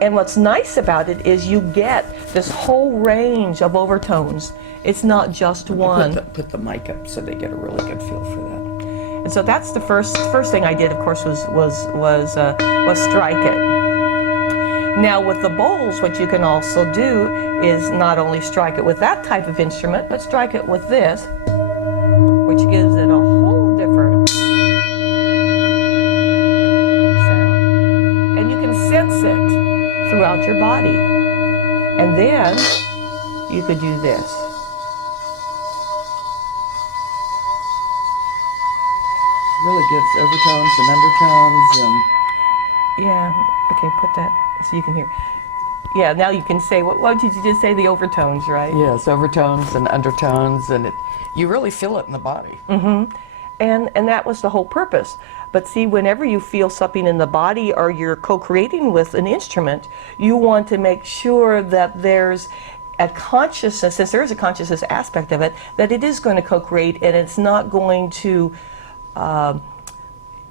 And what's nice about it is you get this whole range of overtones. It's not just one. Put the mic up so they get a really good feel for that. And so that's the first thing I did, of course, was strike it. Now with the bowls, what you can also do is not only strike it with that type of instrument, but strike it with this, which gives it a whole different sound. And you can sense it throughout your body. And then you could do this. Really gives overtones and undertones and... Yeah, okay, put that so you can hear. Yeah, now you can say, what did you just say, the overtones, right? Yes, overtones and undertones, and you really feel it in the body. Mm-hmm. And that was the whole purpose. But see, whenever you feel something in the body or you're co-creating with an instrument, you want to make sure that there's a consciousness, since there is a consciousness aspect of it, that it is going to co-create and it's not going to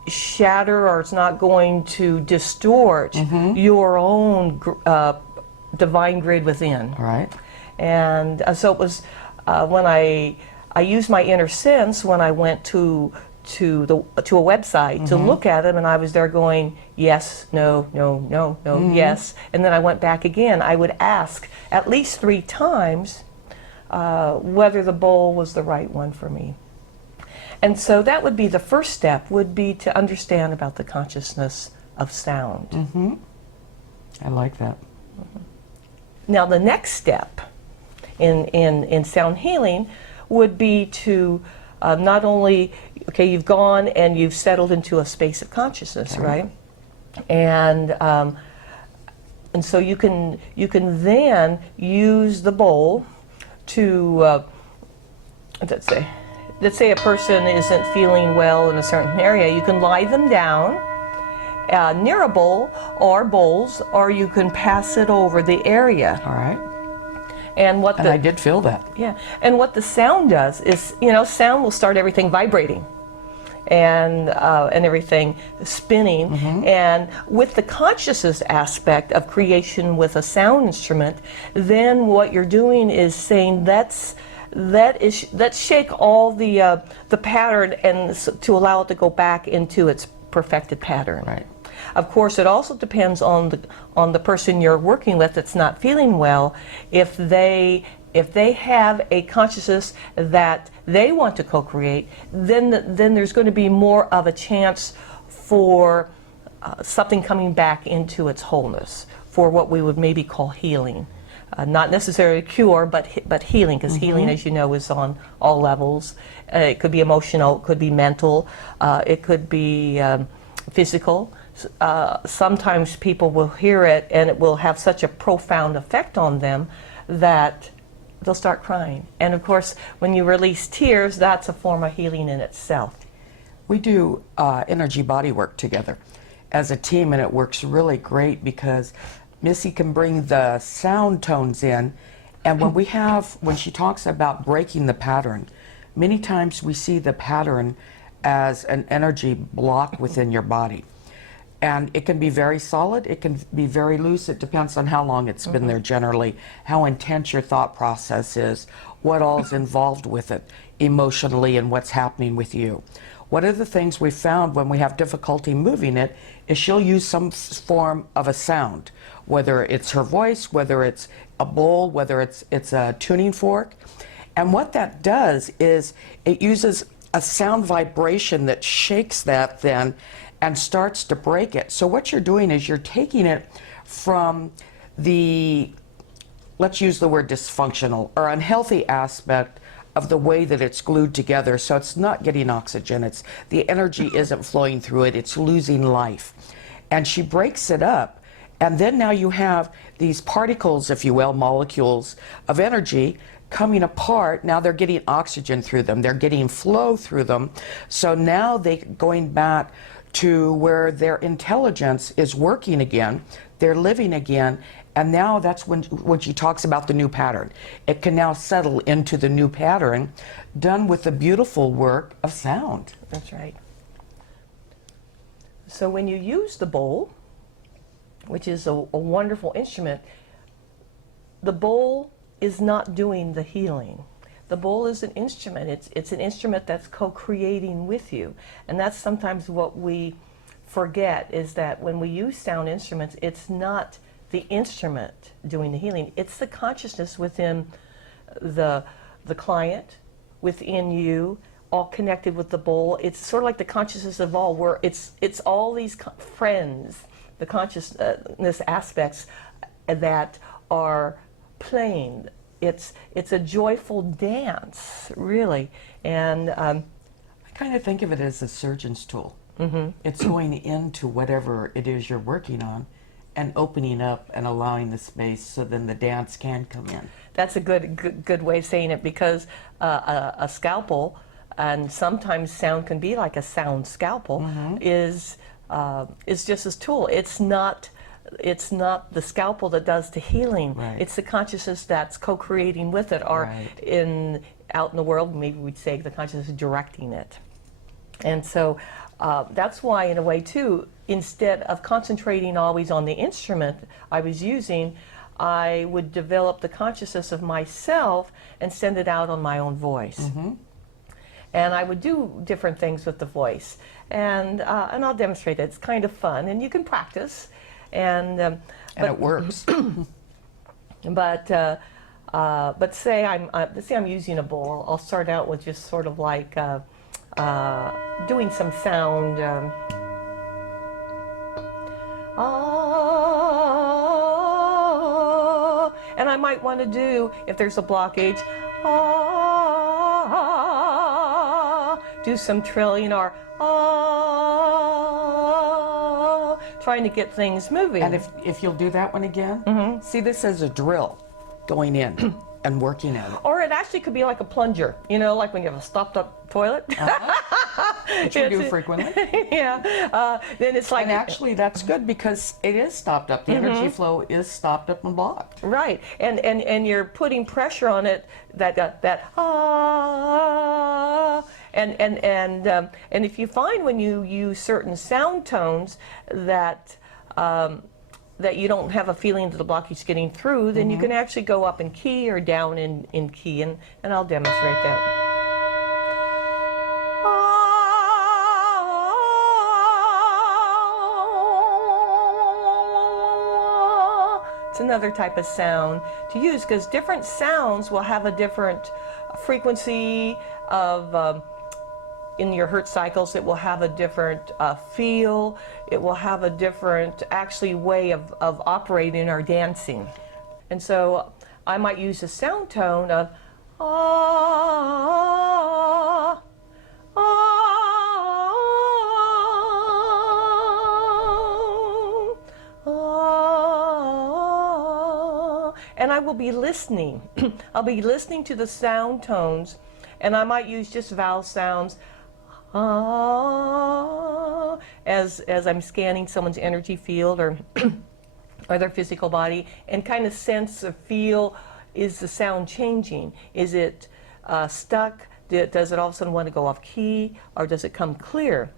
shatter, or it's not going to distort your own divine grid within. Right. And so it was when I used my inner sense when I went to a website to look at them, and I was there going, yes, no, no, no, no, yes, and then I went back again. I would ask at least 3 times whether the bowl was the right one for me. And so that would be the first step, would be to understand about the consciousness of sound. I like that. Now the next step in sound healing would be to not only, okay, you've gone and you've settled into a space of consciousness, right? And so you can then use the bowl to, let's say a person isn't feeling well in a certain area, you can lie them down near a bowl or bowls, or you can pass it over the area. All right. And I did feel that. Yeah. And what the sound does is, sound will start everything vibrating and everything spinning. And with the consciousness aspect of creation with a sound instrument, then what you're doing is saying let's shake all the pattern and to allow it to go back into its perfected pattern. Right. Of course, it also depends on the person you're working with that's not feeling well. If they have a consciousness that they want to co-create, then there's going to be more of a chance for something coming back into its wholeness, for what we would maybe call healing. Not necessarily cure, but healing, because healing, as you know, is on all levels. It could be emotional, it could be mental, it could be physical. Sometimes people will hear it and it will have such a profound effect on them that they'll start crying. And of course, when you release tears, that's a form of healing in itself. We do energy body work together as a team, and it works really great because Missy can bring the sound tones in, and when she talks about breaking the pattern, many times we see the pattern as an energy block within your body. And it can be very solid, it can be very loose, it depends on how long it's been there generally, how intense your thought process is, what all's involved with it emotionally, and what's happening with you. One of the things we found when we have difficulty moving it is she'll use some form of a sound, whether it's her voice, whether it's a bowl, whether it's a tuning fork. And what that does is it uses a sound vibration that shakes that then and starts to break it. So what you're doing is you're taking it from the, let's use the word dysfunctional or unhealthy aspect of the way that it's glued together, so it's not getting oxygen, the energy isn't flowing through it, it's losing life. And she breaks it up, and then now you have these particles, if you will, molecules of energy coming apart. Now they're getting oxygen through them, they're getting flow through them, so now they're going back to where their intelligence is working again, they're living again, and now that's when she talks about the new pattern. It can now settle into the new pattern, done with the beautiful work of sound. That's right. So when you use the bowl, which is a wonderful instrument, the bowl is not doing the healing. The bowl is an instrument. It's an instrument that's co-creating with you. And that's sometimes what we forget, is that when we use sound instruments, it's not the instrument doing the healing. It's the consciousness within the client, within you, all connected with the bowl. It's sort of like the consciousness of all, where it's all these friends, the consciousness aspects that are playing. It's a joyful dance, really. And I kind of think of it as a surgeon's tool. It's going into whatever it is you're working on and opening up and allowing the space so then the dance can come in. that's a good way of saying it, because a scalpel, and sometimes sound can be like a sound scalpel, is just a tool. It's not the scalpel that does the healing. Right. It's the consciousness that's co-creating with it, or Right. out in the world, maybe we'd say the consciousness is directing it. And so that's why, in a way, too, instead of concentrating always on the instrument I was using, I would develop the consciousness of myself and send it out on my own voice. And I would do different things with the voice, and I'll demonstrate it. It's kind of fun, and you can practice. And it works. But say I'm using a bowl. I'll start out with just sort of like doing some sound. And I might want to do, if there's a blockage, do some trilling, or trying to get things moving. And if you'll do that one again, see this as a drill going in and working at it. Or it actually could be like a plunger, like when you have a stopped up toilet. Which we do frequently. Yeah. Then it's like. And actually that's good, because it is stopped up. The energy flow is stopped up and blocked. Right. And you're putting pressure on it, and if you find when you use certain sound tones that that you don't have a feeling that the blockage is getting through, then you can actually go up in key or down in key, and I'll demonstrate that. It's another type of sound to use, because different sounds will have a different frequency of in your hertz cycles. It will have a different feel. It will have a different actually way of operating or dancing. And so I might use a sound tone of ah, ah, ah, and I will be listening. I'll be listening to the sound tones, and I might use just vowel sounds as I'm scanning someone's energy field or or their physical body, and kind of sense or feel, is the sound changing? Is it stuck? Does it all of a sudden want to go off key, or does it come clear?